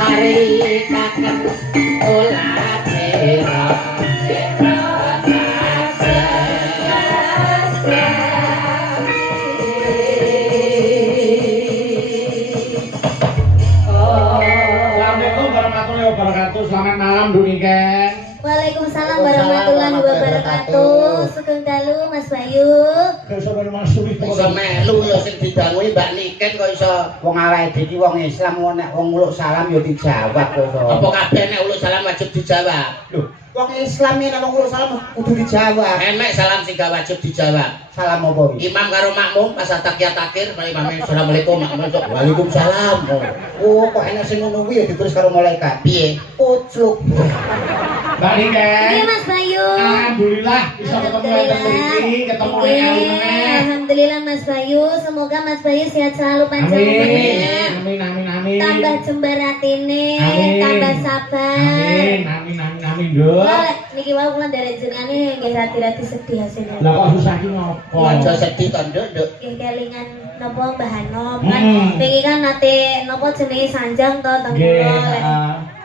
Mari kakek ulah pira Assalamualaikum warahmatullahi wabarakatuh. Selamat malam Duniken. Waalaikumsalam warahmatullahi wabarakatuh. Sugeng dalu Mas Bayu. Iso melu ya sing didanguhi Mbak Niken kok iso. Wong awake iki wong Islam nek wong uluk salam ya dijawab kok iso. Apa kabeh nek uluk salam wajib dijawab? Lho, wong Islam nek wong uluk salam kudu dijawab. Enek salam sing gak wajib dijawab. Salam apa iki? Imam karo makmum pas takiyat akhir mari imam assalamualaikum makmum waalaikumsalam. Oh, kok enek sing ngono kuwi ya ditulis karo malaikat. Piye? Pucuk. Mbak Niken. Iya Mas Bayu. Alhamdulillah bisa ketemu lagi, ketemu Iya, alhamdulillah Mas Bayu. Semoga Mas Bayu sehat selalu panjang umurnya. Amin. Tambah jembar atine, Amin. tambah sabar. Amin, Nduk. Wah, niki wae kula nderek jenengane nggih rati-rati sedih hasilnya. Lah kok susah ki ngopo? Aja sedih to, Nduk. Nggih kelingan napa Mbah Hanom kan wingi kan nate napa jenenge sanjang to teng kula.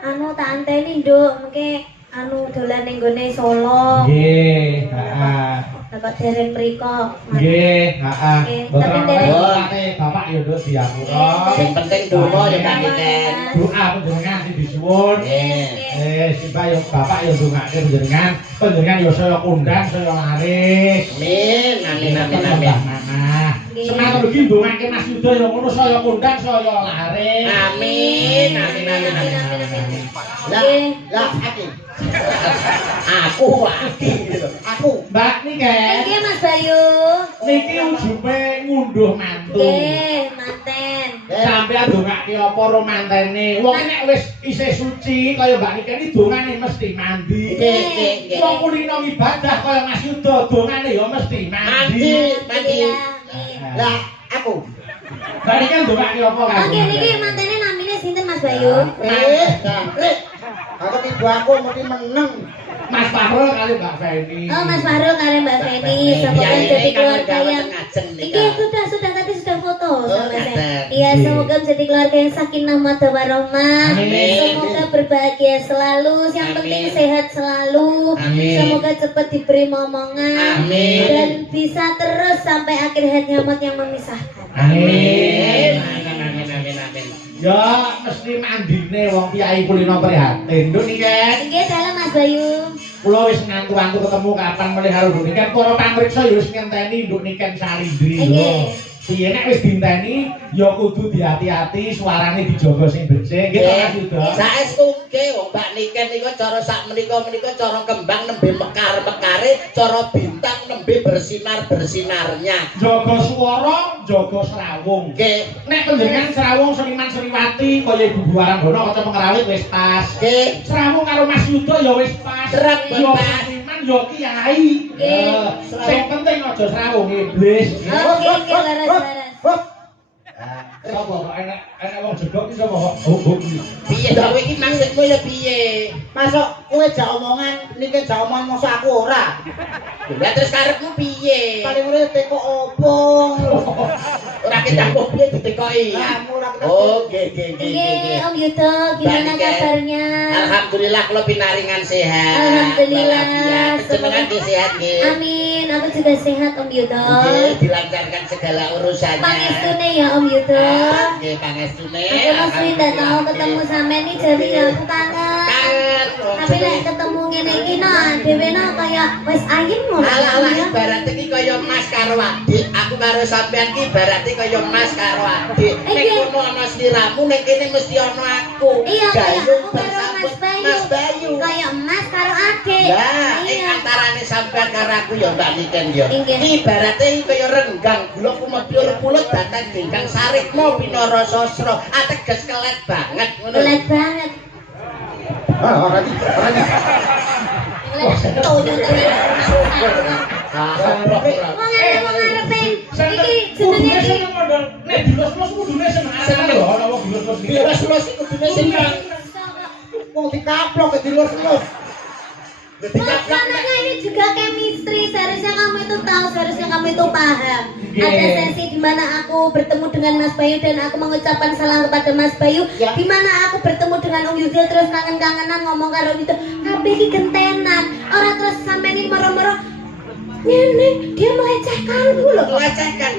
Anu tak anteni Nduk, mengke anu dolan ning gone Solo. Nggih, heeh. Kok dereng mriko. Nggih, heeh. Tapi dereng Bapak ya Nduk diapura. Sing penting donga ya Mbak Niken. Doa panjenengan sing disuwun. Nggih. Sipah ya Bapak ya ndongake panjenengan. Panjenengan ya saya kondang, saya laris. Amin. Semangat lagi ndongake Mas Yuda ya ngono saya kondang, saya laris. Amin. Lah, aku. Mbak Niken. Nggih Mas Bayu. Niki ujupe ngunduh mantu. Nggih, manten. Sampeyan ndongake apa ro mantene? Wong nek wis isih suci kaya Mbak Niken iki dongane mesti mandi. Nggih. Wong kulino ibadah kaya Mas Yuda dongane ya mesti mandi. Lah, aku. Mbak Niken ndongake apa kan? Oke, niki mantene namine sinten Mas Bayu? Jangkrik. Aku ibu aku mesti meneng. Mas Fahrul kali Mbak Feni. Oh, Mas Fahrul kali Mbak Feni. Semoga jadi keluarga yang Iki sudah tadi sudah foto sama saya. Iya, semoga menjadi keluarga yang sakinah mawaddah warahmah. Semoga berbahagia selalu, yang penting sehat selalu. Semoga cepat diberi momongan dan bisa terus sampai akhir hayat nyamat yang memisahkan. Amin. Ya mesti mandine wong kiai kulino prihatin. Nduk Niken. Nggih, dalam Mas Bayu. Kula wis ngantu-antu ketemu kapan melih karo Nduk Niken. Para pamriksa ya wis ngenteni Nduk Niken Salindri lho. Piye nek wis dinteni ya kudu diati-ati, suarane dijaga sing becik. Nggih to Mas Yuda. Saestu nggih wong Mbak Niken niku cara sak menika cara kembang nembe mekar-mekare, cara bintang nembe bersinar-bersinarnya. Jaga swara, jaga srawung. Nggih. Nek panjenengan srawung Seniman Sriwati kaya Ibu Waranggono kaca pengerawit wis pas. Nggih. Srawung karo Mas Yuda ya wis pas. Trep, Ya Pak. seniman ya kiai. Sing penting aja srawung iblis. Oke, laras-laras. Sapa kok enak wong jedok iki sapa kok? Oh. Piye to kowe iki maksudmu ya piye? Masuk kowe jak omongan, niki jak omongan mosok aku ora. Lah terus karepmu piye? Paling urip teko opo? Ora ketah piye ditekoki. Lah, ora ketemu. Oh, nggih. Nggih, Om Yudo, gimana Mbak Niken. kabarnya? Alhamdulillah kula pinaringan sehat. Alhamdulillah. Jenengan nggih sehat nggih. Amin, aku juga sehat Om Yudo. Nggih, dilancarkan segala urusannya. Pangestune ya Om Yudo. Nggih, pangestune. Aku mesti ndak mau ketemu sampe nih jadi ya aku kangen. Kangen. Tapi lek ketemu ngene iki nah dhewe nah kaya wis ayem ngono. Alah ibarat iki kaya Mas karo adik. Aku karo sampean iki ibarat kaya Mas karo adik. Nek kono ana sliramu nek kene mesti ana aku. Iya kaya aku karo Mas Bayu. Kaya Mas karo adik. Ya, ing antarane sampean karo aku ya Mbak Niken ya. Ibarate kaya renggang gula kumepyur pulut batang dingkang sarikmu pinara sasra. Ateges kelet banget ngono. Kelet banget. Ora iki. Kelet toyo ngarepe. Iki jenenge iki. Nek dilus-lus kudune seneng lho, ana wong dilus-lus iki. Dilus-lus iki kudune seneng. Wong dikaplok dilus-lus. Karena ini juga chemistry, seharusnya kamu itu tahu, seharusnya kamu itu paham. Ada sesi di mana aku bertemu dengan Mas Bayu dan aku mengucapkan salam kepada Mas Bayu. Di mana aku bertemu dengan Om Yudhil terus kangen-kangenan ngomong karo itu. Tapi iki gentenan. Orang terus sampai ini moro-moro. Nenek, dia melecehkanku loh. Melecehkan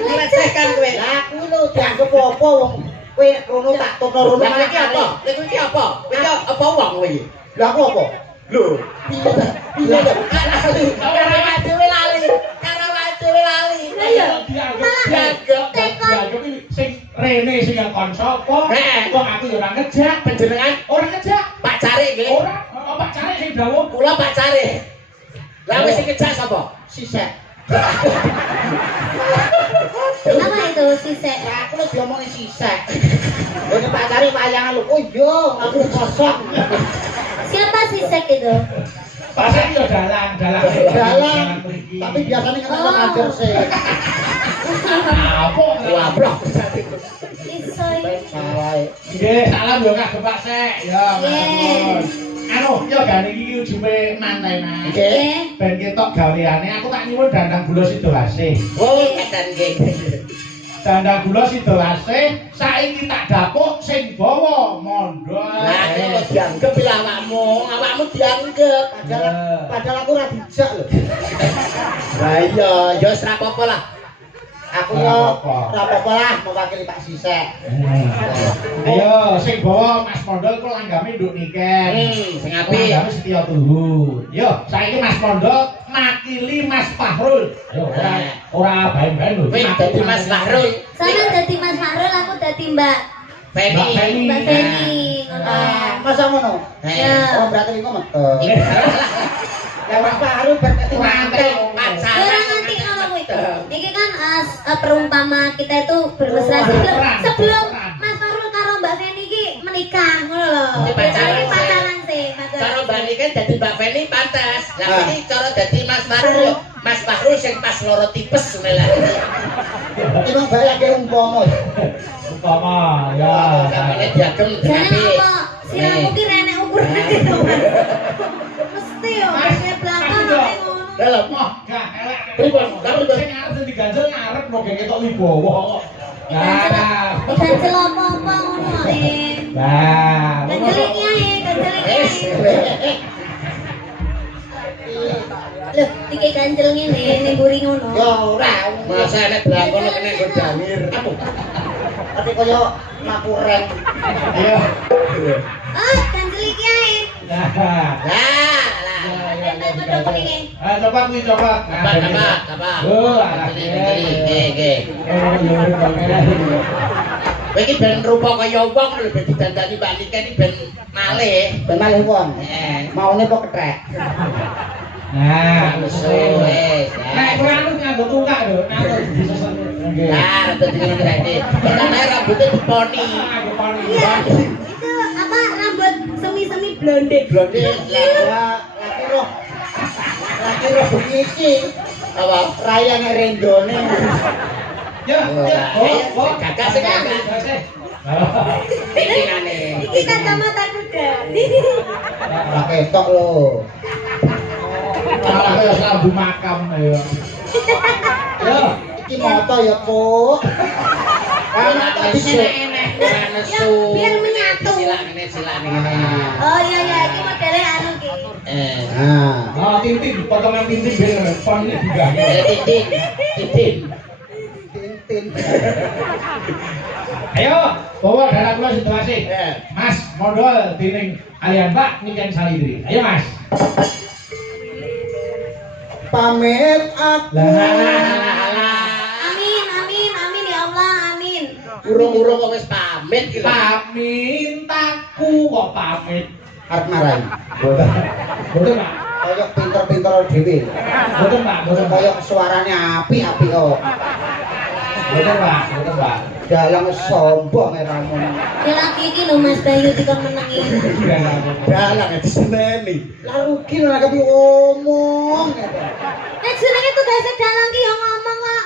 kowe. Lah kuwi lho dianggep apa wong kowe rono tak tono rono Lah iki apa? Lha iki apa? Iki apa wong kowe iki? Lah aku apa? Lho, piye to? Karo dhewe lali. Iya. Dianggep sing rene sing kon sapa? Wong aku ya ora ngejak, Panjenengan ora ngejak. Pak Cari nggih. Ora, Pak Cari sing dawuh. Kula Pak Cari. Lah wis sing ngejak sapa? Sisek. Apa itu sisek? Lah aku lho diomongin sisek. Lha Pak Cari wayangan lho. Oh iya, aku kosong. Siapa sisek itu? Pasar yo dalang. Tapi biasanya kan ngajar sih. Apa? Wabrok. Isoy. Salah. Nggih, salam yo kagem Pak Sek. Ya, Nggih. anu, yo gane iki ujume mantai Mas. Nggih. Ben ketok gaweane aku tak nyuwun dandang gula Sidoasih. Oh, keten nggih. Dandang gula Sidoasih saiki tak dapuk sing bawa mondok. Lah kok dianggep lho awakmu dianggep. Padahal aku ora dijak lho. Lah iya, ya wis ra apa-apa lah. Aku yo ora apa-apa lah mewakili Pak Sisek. Ayo sing bawa Mas Mondol ku langgame nduk niken. Sing apik. Langgame Setya Tuhu. Yo, saiki Mas Mondol makili Mas Fahrul. Yo, ora bae-bae lho. Kowe dadi Mas Fahrul. Sama dadi Mas Fahrul, aku dadi Mbak Feni. Mbak Feni. Masa ngono? Ya. Oh berarti engko metu. Ya Mas Fahrul berarti mantel. Ora nganti ngono kuwi. Iki kan perumpama kita itu bermesra sebelum Mas Fahrul karo Mbak Feni iki menikah ngono lho. Pacaran sih. Cara Mbak Niken dadi Mbak Feni pantes. Lah iki cara dadi Mas Fahrul. Mas Fahrul sing pas loro tipes ngene lah. Iki bayake umpama. Umpama ya. Sampeyan diagem Jane apik. apa? Siramu ki renek ukurane gitu. Mesti yo kene belakang ngono. Dalam Wah, gak elek. Pripun? Sing arep dadi ganjel ngarep kok gek ketok wibawa. Nah, Ganjel apa-apa ngono ae. nah. Ganjel iki ae, ganjel iki ae. Loh, iki ganjel ngene ning mburi ngono. Ya ora. masa nek blakono kene nggo dawir. Tapi koyo makureng. Iya. Ah, ganjel iki ae. Nah. Lah. Coba kuwi coba. Apa? Oh, Nggih. Kowe iki ben rupa kaya wong lho ben didandani Mbak Niken iki ben malih. Ben malih wong. Maune kok kethek. Nah, Wis. Nek kowe anu nganggo tungkak lho, anu disesen. Nggih. Nah, rada dingene saiki. Pertama rambutnya diponi. Iya. Itu apa rambut semi-semi blonde. Blonde Lah laki roh iki. apa? Rayane rendone. Ya, Gagak sing gagak. Iki ngene. Iki kacamata kuda. Ora ketok lho. Malah kaya lambu makam ya. Ya, Iki moto ya, Puk. Ana enek ora nesu. Biar menyatu. Silak ngene. Oh iya iya, iki modele anu ki. Nah, tintin, potongan tintin biar pon ini juga. Titin. tintin. Ayo, bawa darah kula situasi. Mas, modal dening kalian Pak Niken Salidri. Ayo Mas. Pamit aku. Amin ya Allah, amin. Urung-urung kok wis pamit iki lho. Pamintaku kok pamit. Arep marahi. Boten Pak. Kaya pinter-pinter dhewe. Boten Pak, boten Pak. Kaya suarane apik-apik kok. Boten Pak, boten Pak. Dalang sombong eramu. Ya lagi iki lho Mas Bayu dikon menengi. Dalang diseneni. Lah rugi ora kepi omong. Nek jenenge tugase dalang ki yo ngomong kok.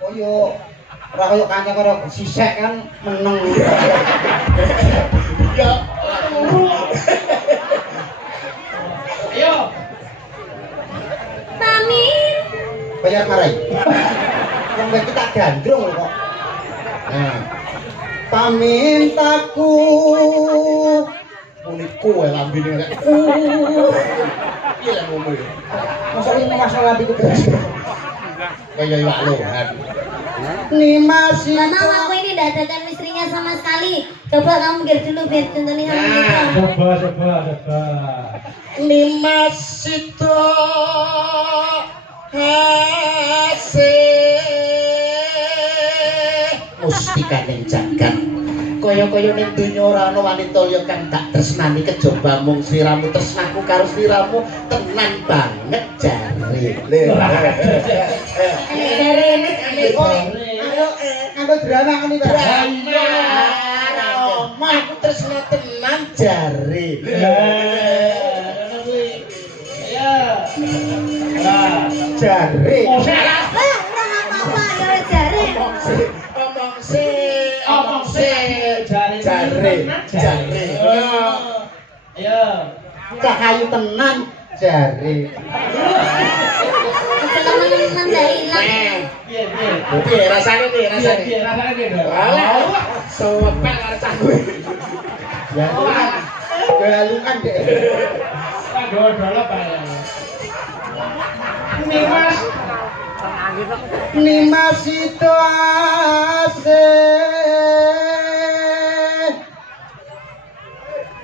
Koyo ora koyo kanca karo sisek kan meneng. Ya. Ayo. Pamit. Bayar marahi. Wong kita gandrung lho kok. Nah. Pamintaku Uniku wae lambene nek. Piye lah ngono ya? masalah itu terus. Kaya iwak lohan. Ni masih Gak mau aku ini tidak adakan istrinya sama sekali. Coba kamu mikir dulu biar contohnya sama gitu. Coba. Nimas itu mustika ning jagat kaya-kaya ning donya ora ana wanita liya kang tak tresnani kejaba mung sliramu tresnaku karo sliramu tenan banget jare. Ayo drama ngene ta. Aku tresna tenan jare. Jare. Omong sih. Jare. Ayo. Cahayu tenan jare. Teman-teman gak hilang. Piye rasane piye rasane? Rasane piye, Dok? Alah, sopek karo cah kowe. Ya galungan dek. Dodol apa ya? Nimas itu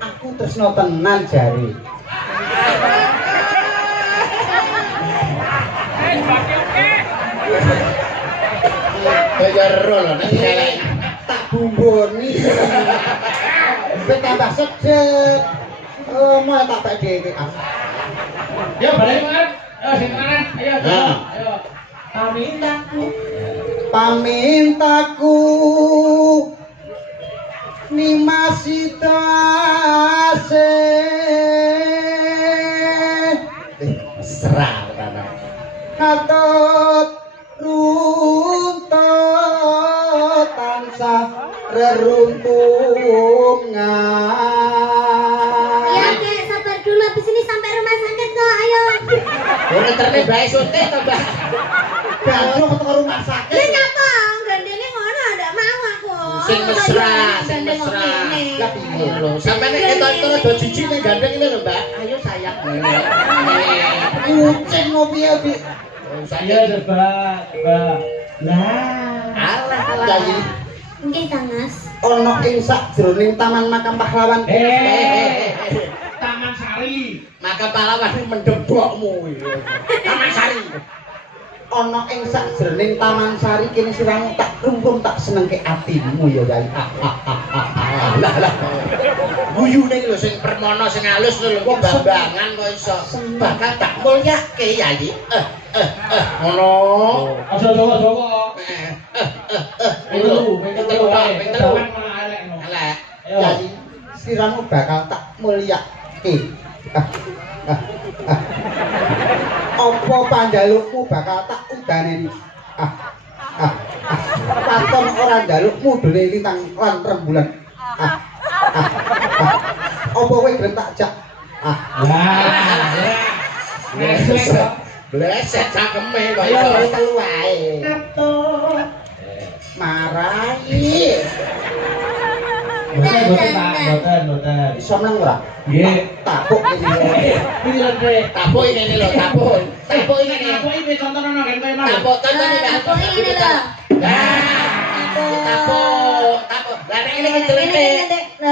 aku tresno tenan jare. Bayar rol nek elek. Tak bumboni. Ben tambah sedep. Oh, mau tak tak dhewe. Ya balik Mas. Ayo sing kanan. Ayo. Ayo. Pamintaku Nimas itu Serah ana. Katut runtut tansah reruntungan. Ya Kek, sabar dulu habis ini sampai rumah sakit kok. Ayo. Ora terne bae suntik to, Mbak. Gandrung ke rumah Ya sakit. nyapa, gandengnya ngono ada mau aku. Sing mesra, sing Gandeng mesra. ngene. Lah piye? Lho, sampeyan nek ketok do jiji ning gandeng ini lho, Mbak. Ayo sayang. Kucing ngopi ya, Dik. Ayo coba. Lah. Alah, Yayi, Nggih, Tangas. ono ing sakjroning Taman Makam Pahlawan. Taman Sari. Maka pahlawan iki mendebokmu iki. Taman Sari. Ono ing sakjroning Taman Sari kene siramu tak rumpun tak senengke atimu ya, Yayi. Lah. Guyune iki lho sing permono sing alus lho kok bambangan kok iso. Bakal tak mulyake Yayi. Ngono. Aja dawa-dawa. Telu wae. Elek. Yayi, siramu bakal tak mulyake. Apa panjalukmu bakal tak udaneni? Paton ora njalukmu dene lintang lan rembulan. Apa kowe gelem tak jak? Bleset cakeme kok Ayo iso. telu wae. Marahi. Boten. Iso meneng ora? Nggih. Tapuk iki. Iki lho, Dek. Tapuk ini lho, tapuk. Tapuk ini. Tapuk iki contohno nang kene. Tapuk contohnya Aku ini lho. Tapuk. Lah nek ngene celentik.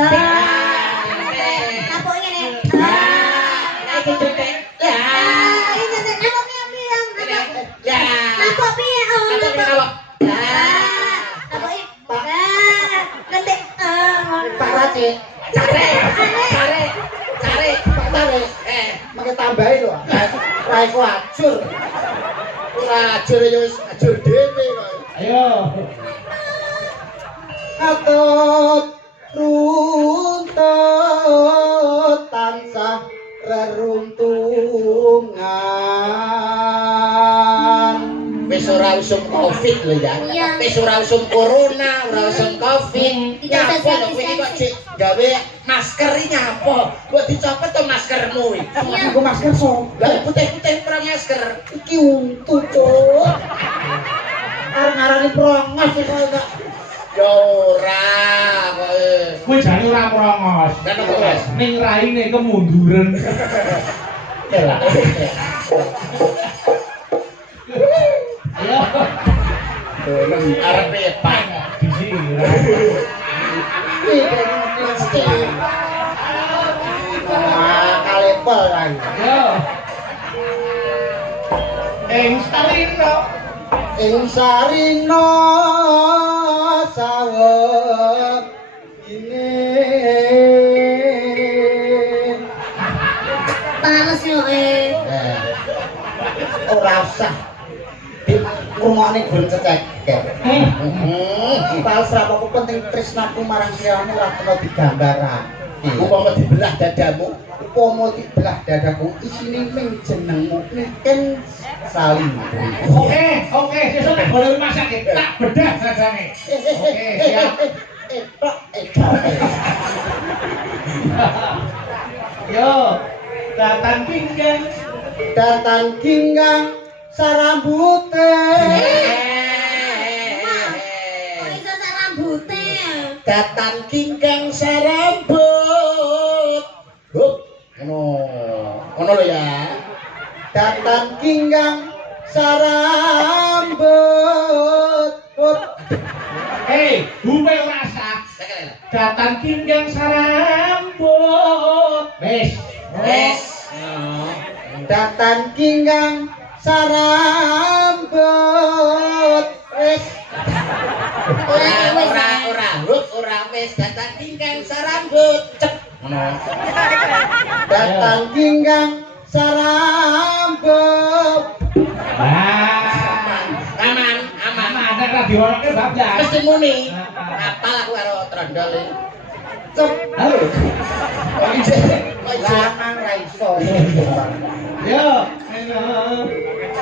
Apa ngene? Nek celentik. Ini celentik apa piye? Ya. Apa piye? Apa kenapa? Apa iki? Celentik. Pak Raci. Cari. Pak Tare. Mangke tambahi lho. Raiku ajur. Ora ajur ya wis ajur dhewe kok. Ayo. Atut runtut tansah reruntungan. Wis ora usum Covid lho ya. Iya. Wis ora usum corona, ora usum Covid. Tidak Nyapa lho social kowe iki kok distancing. Cik, gawe masker iki nyapa? Kok dicopot to maskermu iki? Iya. Aku masker so. Lah putih-putih pro masker. Iki untu, Cuk. Arep ngarani prongos iki kok. Ya ora kok. Kuwi jane ora merongos. Kan apa, Mas? Ning raine kemunduran. Lah. Ayo. Arep Pak. Di sini. Iki mesti. Kalepel kae. Ayo. Starino. Ing sarina sawet ini Panas yo ora usah ngrungokne gur cecek. Tal serapaku penting tresnaku marang siramu ora kena digambarake. Upama dibelah dadamu, Upama dibelah dadaku isine ming jenengmu ken saling. Oke, sesuk nek boleh masak tak bedah sajane. Oke, siap. Yo, datang Ginggang sarambute. Kok iso sak rambute? datang kingkang sarambut. Hup, ngono lho ya. Datang ginggang sarambut. Bume rasa. Datang kinggang sarambut. Wes. Datang ginggang sarambut. Wes. Ora wis datang kingkang sarambut. Cep. Ngono. Datang ginggang sarambut. Aman. Ada radio orangnya bablas. Mesti muni. Apal aku karo trondol iki. Cep. Halo. Lanang ra iso. Yo, halo.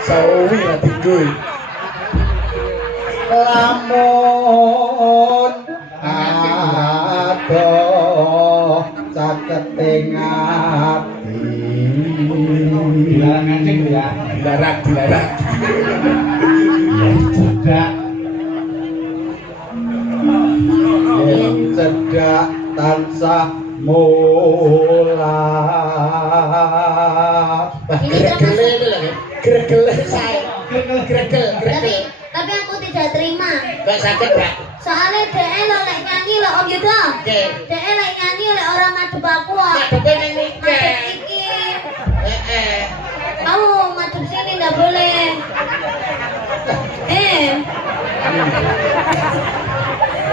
Sawi ati kuwi. Lamun adoh caketing ati. Dilarang ngancing ya. Dilarang. Cedak. Yen cedak tansah mulat. Gregel saya. Tapi aku tidak terima. Gak sakit, Pak. Soalnya DE lo lek nyanyi lo Om Yudo. Nggih. DE lek nyanyi lek orang madhep aku kok. Ngadepe ning Madhep nikah. iki. Heeh. Kamu madhep sini enggak boleh.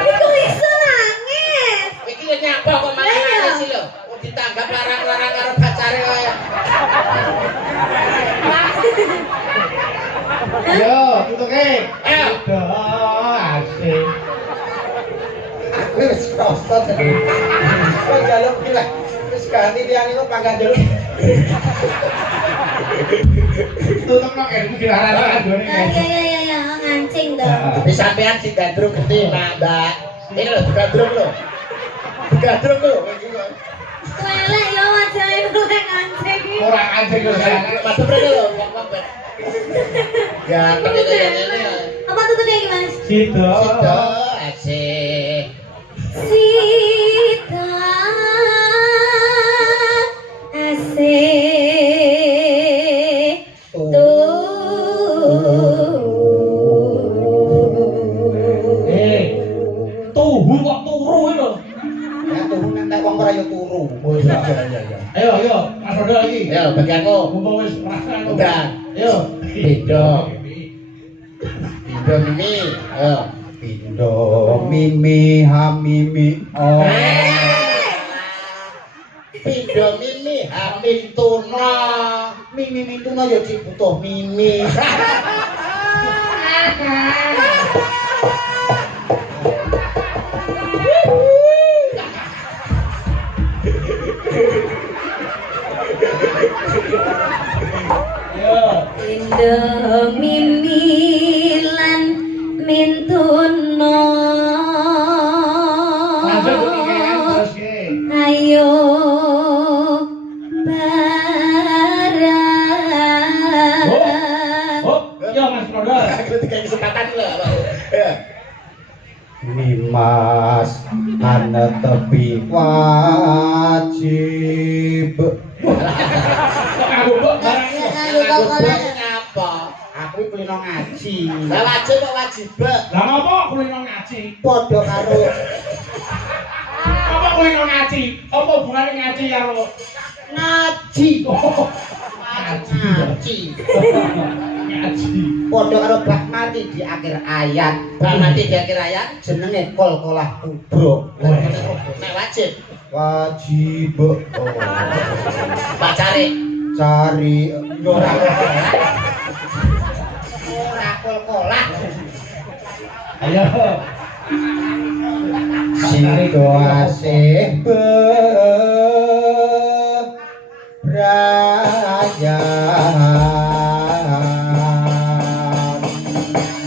Iku iso nangis. Iki lho nyapa kok malah nangis sih lho. Kok ditanggap larang-larang karo pacare kaya. Yo, tutuke. Ayo. Asik. Aku wis prostat. Kok jaluk iki lah. Wis ganti tiyang iku pangkat jaluk. Tutup nang ilmu dilarang jone. Ya, ngancing dong. Tapi sampean sing gandrung gede, Mbak. Ini lho gandrung lho. Gandrung lho. Welek yo wajahe lek ngancing. Kurang anjing yo saya. Madhep rene lho, wong ganteng itu yang ini. Apa tutupnya gimana? Sido. Asik. Sita asik Tuhu kok turu ya turu. Oh iya iya. Ayo Mas Rodo lagi. Ayo bagi aku. Mumpung wis perasaan. Udah. Ayo. Pindo. Pindo mimi. Ayo. Pindo mimi hamimi oh. Pindo mimi hamil tuna. Mimi tuna ya cik butuh mimi. Indo mimilan mintuno ayo barang yo Mas Rodo Ketika kesempatan lah. Nimas ana tepi wajib. aku kok barangnya Ngapa? Aku kulino ngaji. Lah wajib kok wajib. lah ngopo kulino ngaji Padha karo apa kulino ngaji apa hubungane ngaji karo ngaji. Ngaji. ngaji Padha karo bak mati di akhir ayat. Bak mati di akhir ayat Jenenge kol-kolah kubro. nek wajib. Wajib. Pak cari. Cari ora kol-kolah. ayo Sido asih bebrayan.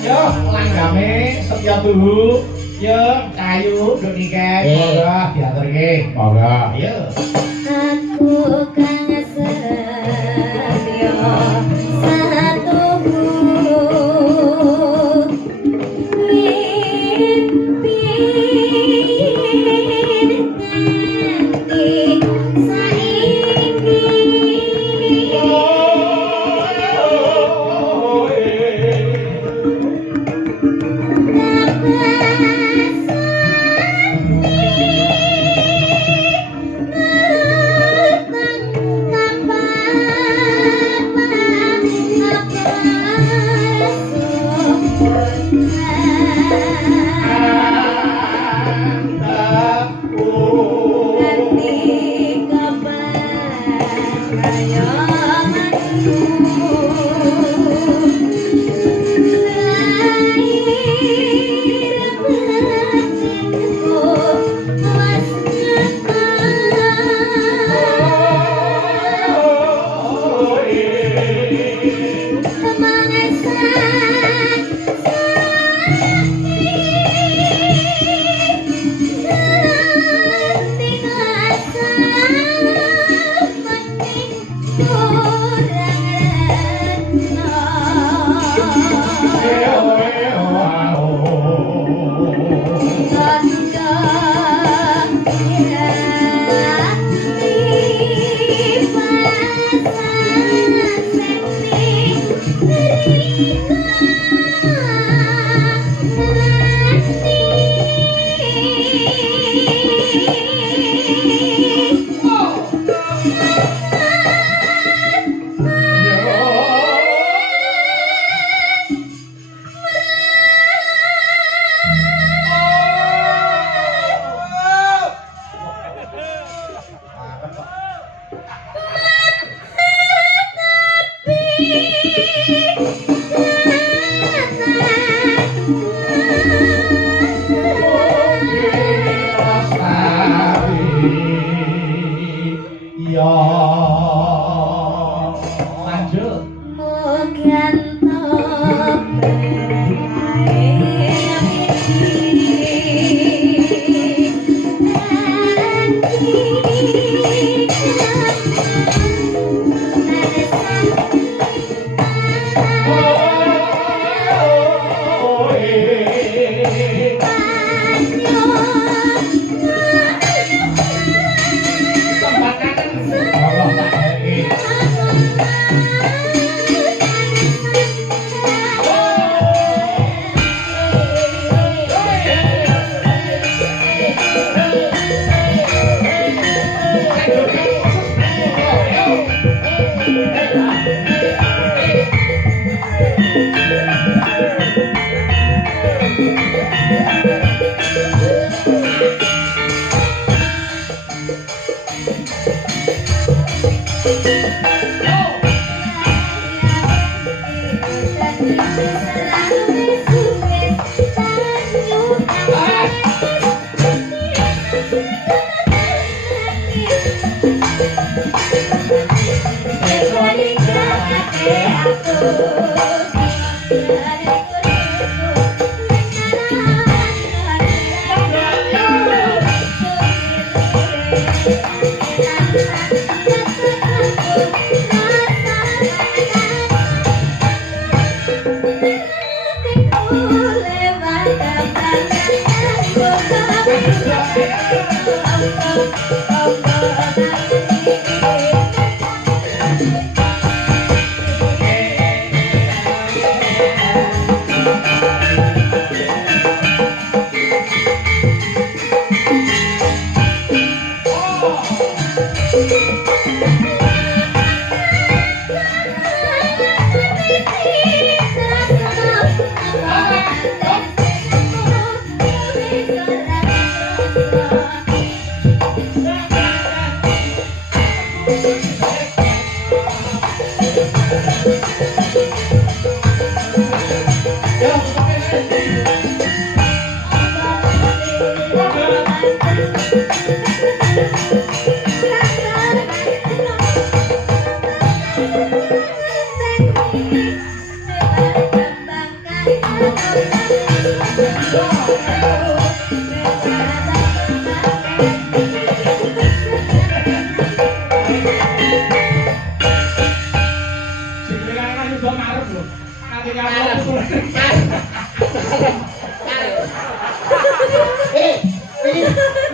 yo langgame setia tuhu yo kayu nduk nike monggo diaturke monggo ayo aku kang setya satu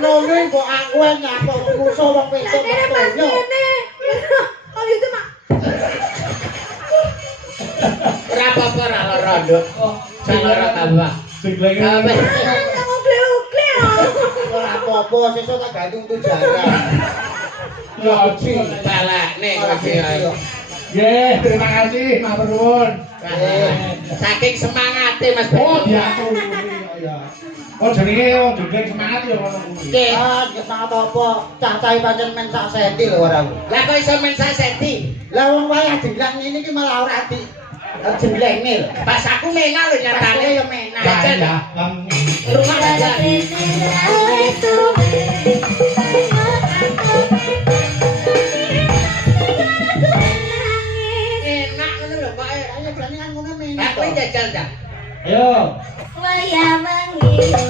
Nongeng kok aku nyapa musuh wong wedok kok donya. Oh itu mak. Ora apa-apa ora lara, Nduk. Sak lara tambah. Siglenge. Ora apa-apa, sesuk tak gantung tujara. Ya oji. Balak nek iki. Nggih, terima kasih, matur nuwun. Saking semangate Mas Oh, Bedi. diaturi ya. Oh, jenenge oh, jeneng semangat ya ngono kuwi. Nggih. Ah, semangat apa? Cah-cah pancen men sak senti lho ora. Lah kok iso men sak senti? Lah wong wayah jenglang ngene iki malah ora di jenglenge lho. Pas aku mengal lho nyatane. Ya menak. Ya, ya. Rumah aja. Enak ngono lho Pak. Ayo jane kan ngono menak. Lah kowe jajal ta? Ayo. Waya mengilu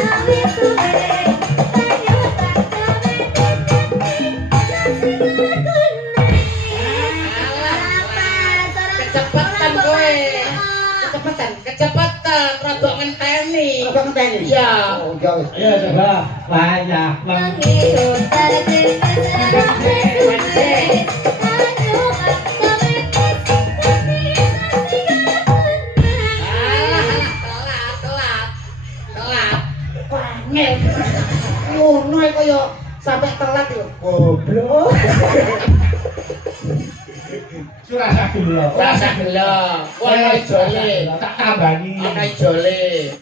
awi suwe Kecepatan kowe. Kecepatan rada ngenteni. Apa ngenteni? Iya. Oh, ya wis. Ayo coba. Wayah mengilu Ngono kaya sampe telat yo. Goblok. Surasa gelo. Rasa gelo. Wah, jole. Tak tambani. Ana jole.